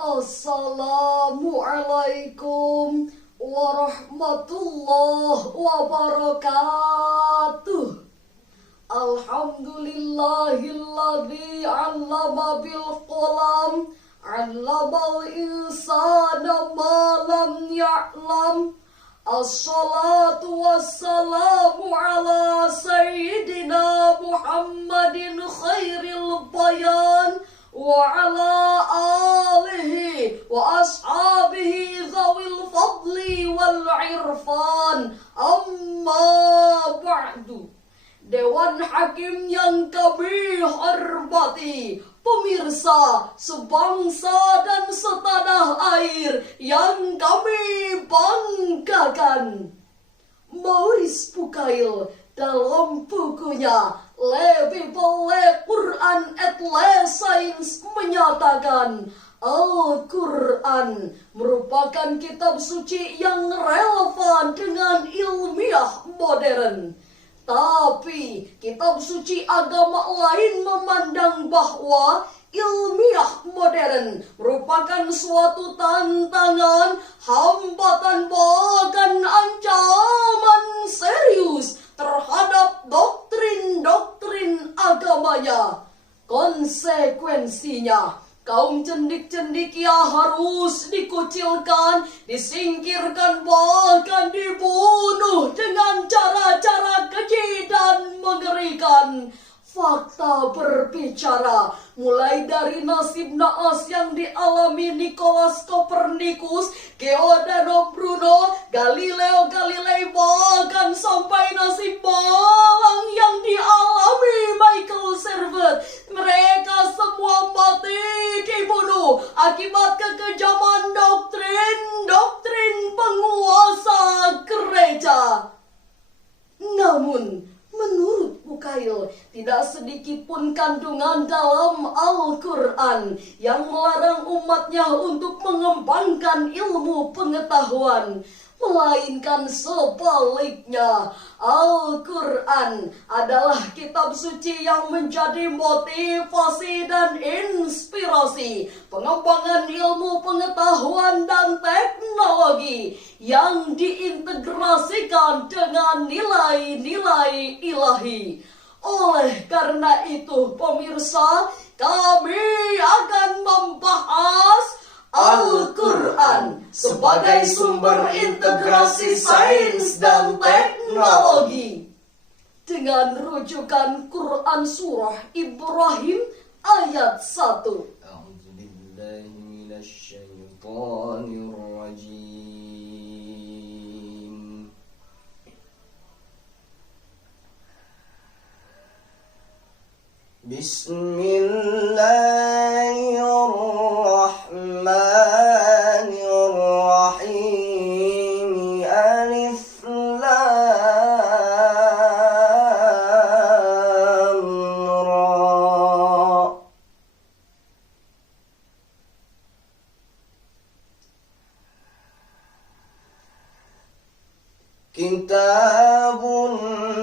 Assalamualaikum warahmatullahi wabarakatuh. Alhamdulillahilladzi 'allama bil qalam, 'allamal insana ma lam ya'lam. Assalatu wassalamu ala sayyidina Muhammadin khairil bayan wa ala alihi wa ashabihi zawil fadli wal irfan. Amma ba'du. Dewan Hakim yang kami hormati, pemirsa sebangsa dan setanah air yang kami banggakan, Maurice Bucaille dalam bukunya Le Bible Quran et le Science menyatakan Al-Quran merupakan kitab suci yang relevan dengan ilmiah modern. Tapi kitab suci agama lain memandang bahwa ilmiah modern merupakan suatu tantangan, hambatan, bahkan ancaman serius terhadap doktrin-doktrin agamanya. Konsekuensinya, kaum cendik-cendikia harus dikucilkan, disingkirkan, bahkan dibunuh dengan cara-cara keji dan mengerikan. Fakta berbicara, mulai dari nasib naas yang dialami Nicholas Copernicus, Giordano Bruno, Galileo Galilei, bahkan sampai nasib malang yang dialami Michael Servet. Mereka semua mati dibunuh akibat kekejaman doktrin penguasa gereja. Namun, menurut Bucaille, tidak sedikit pun kandungan dalam Al-Quran yang melarang umatnya untuk mengembangkan ilmu pengetahuan. Melainkan sebaliknya, Al-Quran adalah kitab suci yang menjadi motivasi dan inspirasi pengembangan ilmu pengetahuan dan teknologi yang diintegrasikan dengan nilai-nilai ilahi. Oleh karena itu, pemirsa, kami akan membahas Al-Quran sebagai sumber integrasi sains dan teknologi dengan rujukan Quran Surah Ibrahim ayat 1. Bismillahirrahmanirrahim. Alif Lam Ra. Kitabun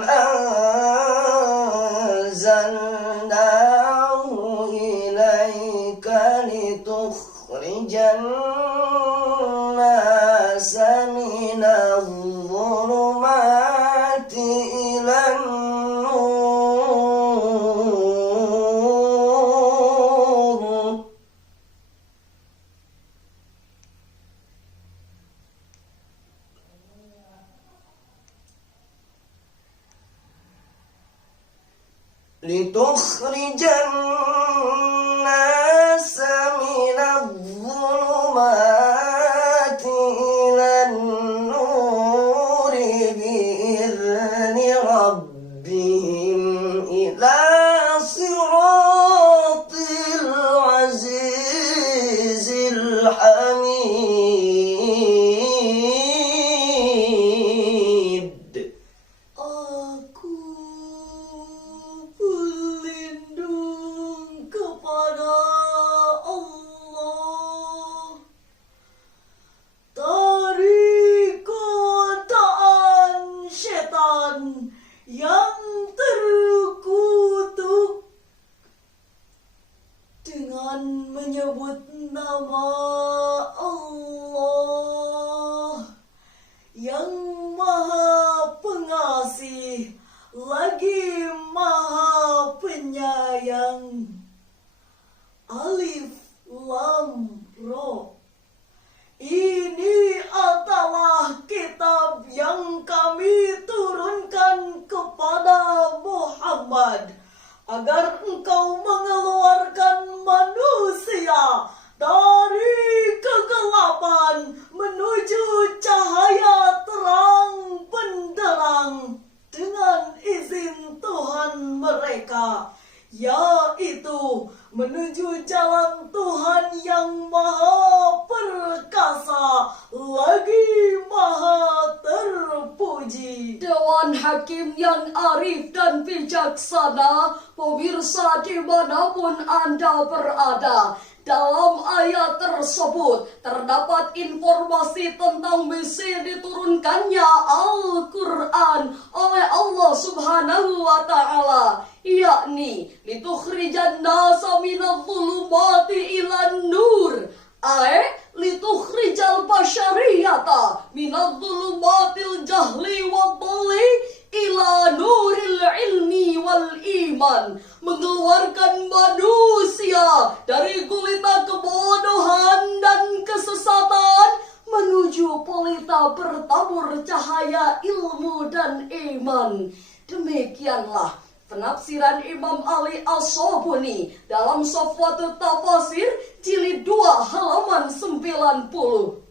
anzalnahu ilaika litukhrijan nasa minadh-dhulumati ilan nur. Litukhrijan nasa minadh-dhulumati ilan nuri bi'izni rabbihim ila siratil azizil hamid. Aku berlindung menyebut nama Allah yang Maha Pengasih lagi Maha Penyayang. Alif Lam Ra. Ini adalah kitab yang kami turunkan kepada Muhammad agar engkau mengeluarkan manusia dari kegelapan menuju cahaya terang benderang dengan izin Tuhan mereka, yaitu menuju jalan Tuhan yang Maha Perkasa lagi Maha Terpuji. Dewan Hakim yang arif dan bijaksana, pemirsa dimanapun Anda berada, dalam ayat tersebut terdapat informasi tentang misi diturunkannya Al-Quran oleh Allah Subhanahu wa Ta'ala, yakni litukhrijan nasa minadh-dhulumati ilan nur, litukhrijal basyariyata minadh-dhulumatil jahli wad-dhalli ila nuril ilmi wal iman, mengeluarkan manusia dari gulita kebodohan dan kesesatan menuju pelita bertabur cahaya ilmu dan iman. Demikianlah penafsiran Imam Ali As-Sobuni dalam Safwatut Tafasir jilid 2 halaman 90.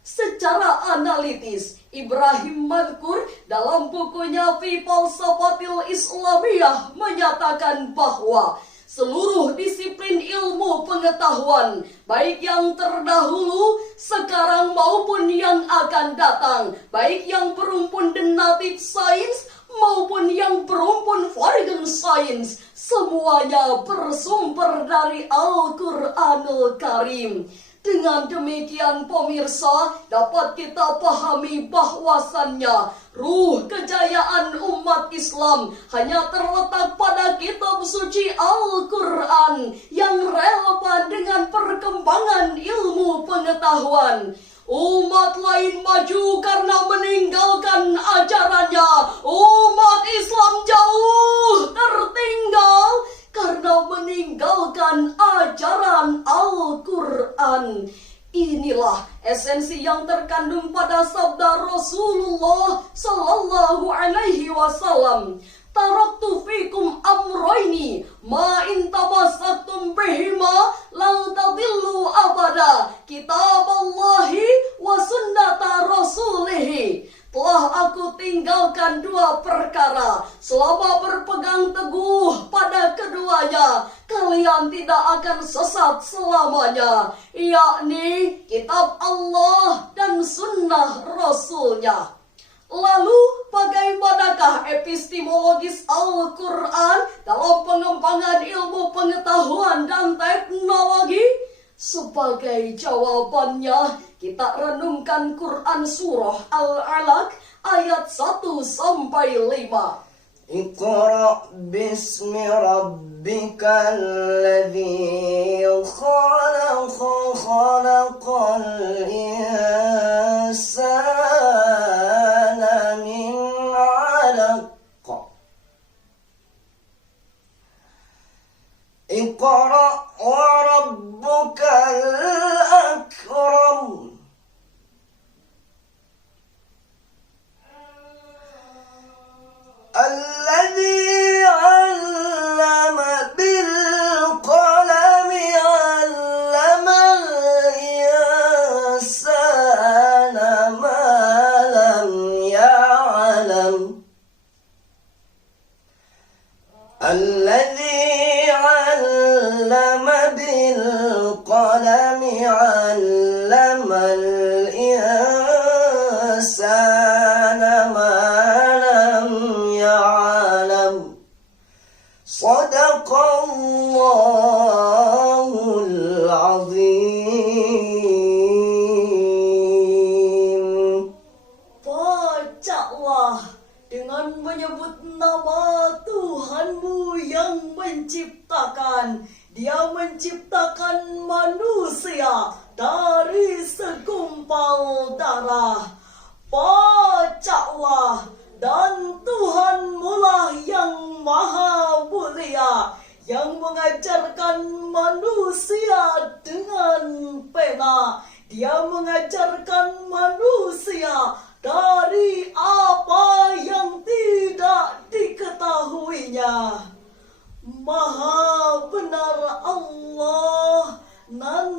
Secara analitis, Ibrahim Madkur dalam bukunya Fi Falsafatil Islamiyah menyatakan bahwa seluruh disiplin ilmu pengetahuan, baik yang terdahulu, sekarang maupun yang akan datang, baik yang berumpun denatif sains maupun yang berumpun foreign science, semuanya bersumber dari Al-Quranul Karim. Dengan demikian pemirsa, dapat kita pahami bahwasannya ruh kejayaan umat Islam hanya terletak pada kitab suci Al-Quran yang relevan dengan perkembangan ilmu pengetahuan. Umat lain maju karena meninggalkan ajarannya. Umat Islam jauh tertinggal karena meninggalkan ajaran Al-Quran. Inilah esensi yang terkandung pada sabda Rasulullah Sallallahu Alaihi Wasallam. Taraktu fikum amroini ma in tamassaktum bihima la tadillu abada, kitaballahi wa sunnata rasulihi. Telah aku tinggalkan dua perkara, selama berpegang teguh pada keduanya kalian tidak akan sesat selamanya, yakni kitab Allah dan sunnah Rasulnya. Lalu bagaimanakah epistemologis Al-Quran dalam pengembangan ilmu pengetahuan dan teknologi? Sebagai jawabannya, kita renungkan Quran Surah Al-Alaq ayat 1-5. اقرأ باسم ربك الذي خلق خلق الإنسان من علق اقرأ وربك الأكرم الذي علم بالقلم علم الإنسان ما لم يعلم الذي علم بالقلم علم الإنسان ما صدق الله العظيم. Bacalah dengan menyebut nama Tuhanmu yang menciptakan. Dia menciptakan manusia mulia dari segumpal darah. Bacalah, dan Tuhanmulah yang maha mulia, yang mengajarkan manusia dengan pena. Dia mengajarkan manusia dari apa yang tidak diketahuinya. Maha benar Allah nan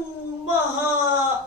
maha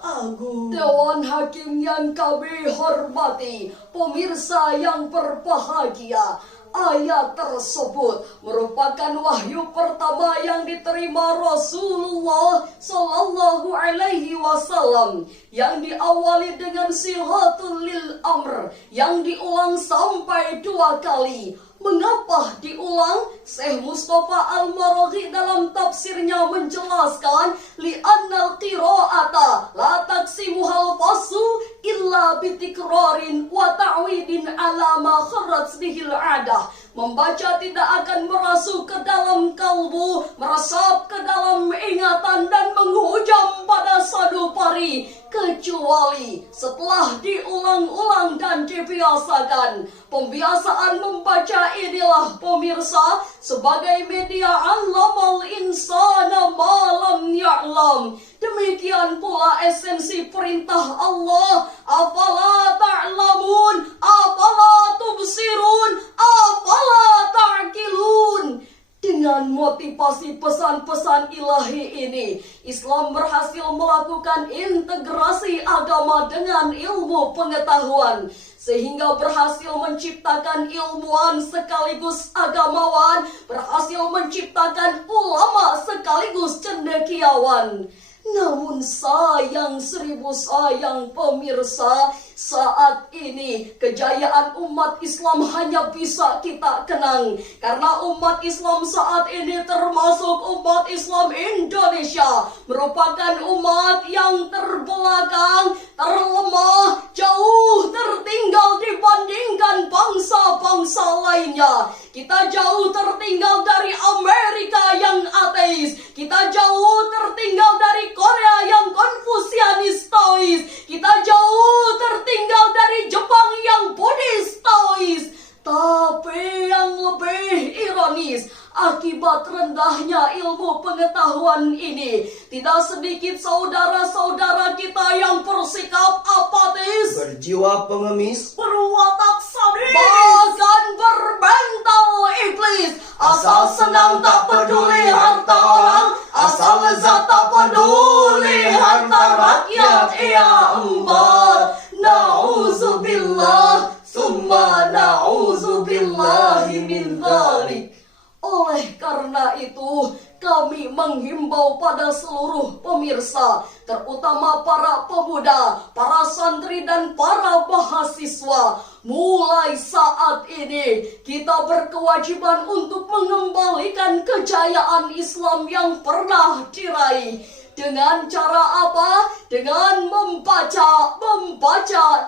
agung. Dewan Hakim yang kami hormati, pemirsa yang berbahagia, ayat tersebut merupakan wahyu pertama yang diterima Rasulullah Sallallahu Alaihi Wasallam, yang diawali dengan silatul lil amr, yang diulang sampai 2 kali. Mengapa diulang? Syekh Mustafa Al-Maraghi dalam tafsirnya menjelaskan, li'annal qira'ata la taksimuhal fasu illa bitikrarin wa ta'widin ala ma kharrat bihil adah. Membaca tidak akan merasuk ke dalam kalbu, meresap ke dalam ingatan dan menghujam pada sadupari, kecuali setelah diulang-ulang dan dibiasakan. Pembiasaan membaca inilah pemirsa sebagai media allamal insana malam ya'lam. Demikian pula esensi perintah Allah, afala ta'lamun, afala tubsirun, afala ta'qilun. Dengan motivasi pesan-pesan ilahi ini, Islam berhasil melakukan integrasi agama dengan ilmu pengetahuan, sehingga berhasil menciptakan ilmuwan sekaligus agamawan, berhasil menciptakan ulama sekaligus cendekiawan. Namun sayang 1000 sayang pemirsa, saat ini kejayaan umat Islam hanya bisa kita kenang, karena umat Islam saat ini termasuk umat Islam Indonesia merupakan umat yang terbelakang, terlemah, jauh tertinggal dibandingkan bangsa-bangsa lainnya. Kita jauh tertinggal dari Amerika yang ateis, kita jauh tertinggal dari Korea yang Konfusianis Taois, kita jauh tertinggal dari Jepang yang Buddhis Taois. Tapi yang lebih ironis, akibat rendahnya ilmu pengetahuan ini, tidak sedikit saudara-saudara kita yang bersikap apatis, berjiwa pengemis, berwatak sadis, bahkan bermental iblis. Asal senang tak peduli harta orang, asal lezat tak peduli harta rakyat. Ia empat, na'udzubillah, summa na'udzubillahi min dzalik. Oleh karena itu, kami menghimbau pada seluruh pemirsa, terutama para pemuda, para santri dan para mahasiswa, mulai saat ini kita berkewajiban untuk mengembalikan kejayaan Islam yang pernah diraih. Dengan cara apa? Dengan membaca,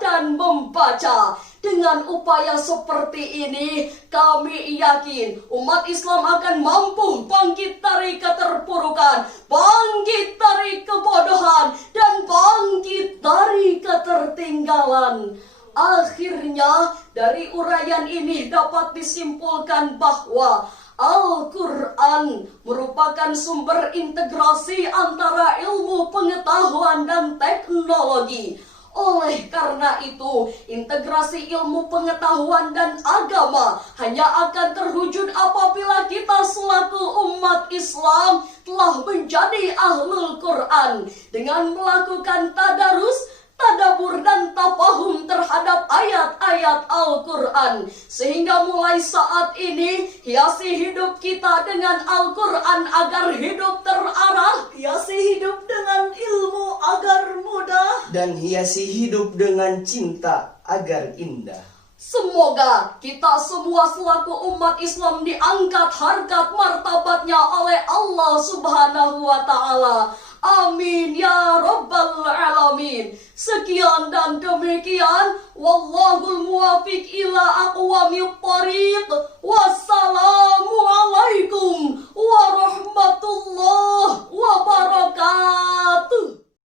dan membaca. Dengan upaya seperti ini, kami yakin umat Islam akan mampu bangkit dari keterpurukan, bangkit dari kebodohan, dan bangkit dari ketertinggalan. Akhirnya, dari uraian ini dapat disimpulkan bahwa Al-Quran merupakan sumber integrasi antara ilmu pengetahuan dan teknologi. Oleh karena itu, integrasi ilmu pengetahuan dan agama hanya akan terwujud apabila kita selaku umat Islam telah menjadi ahlul Quran dengan melakukan tadarus, tadabbur dan tafahum terhadap ayat-ayat Al-Quran, sehingga mulai saat ini hiasi hidup kita dengan Al-Quran agar hidup terarah, hiasi hidup dengan ilmu agar mudah, dan hiasi hidup dengan cinta agar indah. Semoga kita semua selaku umat Islam diangkat harkat martabatnya oleh Allah Subhanahu wa Ta'ala. Amin ya Rabbal Alamin. Sekian dan demikian. Wallahul muwafiq ila aqwamit thariq. Wassalamualaikum warahmatullahi wabarakatuh.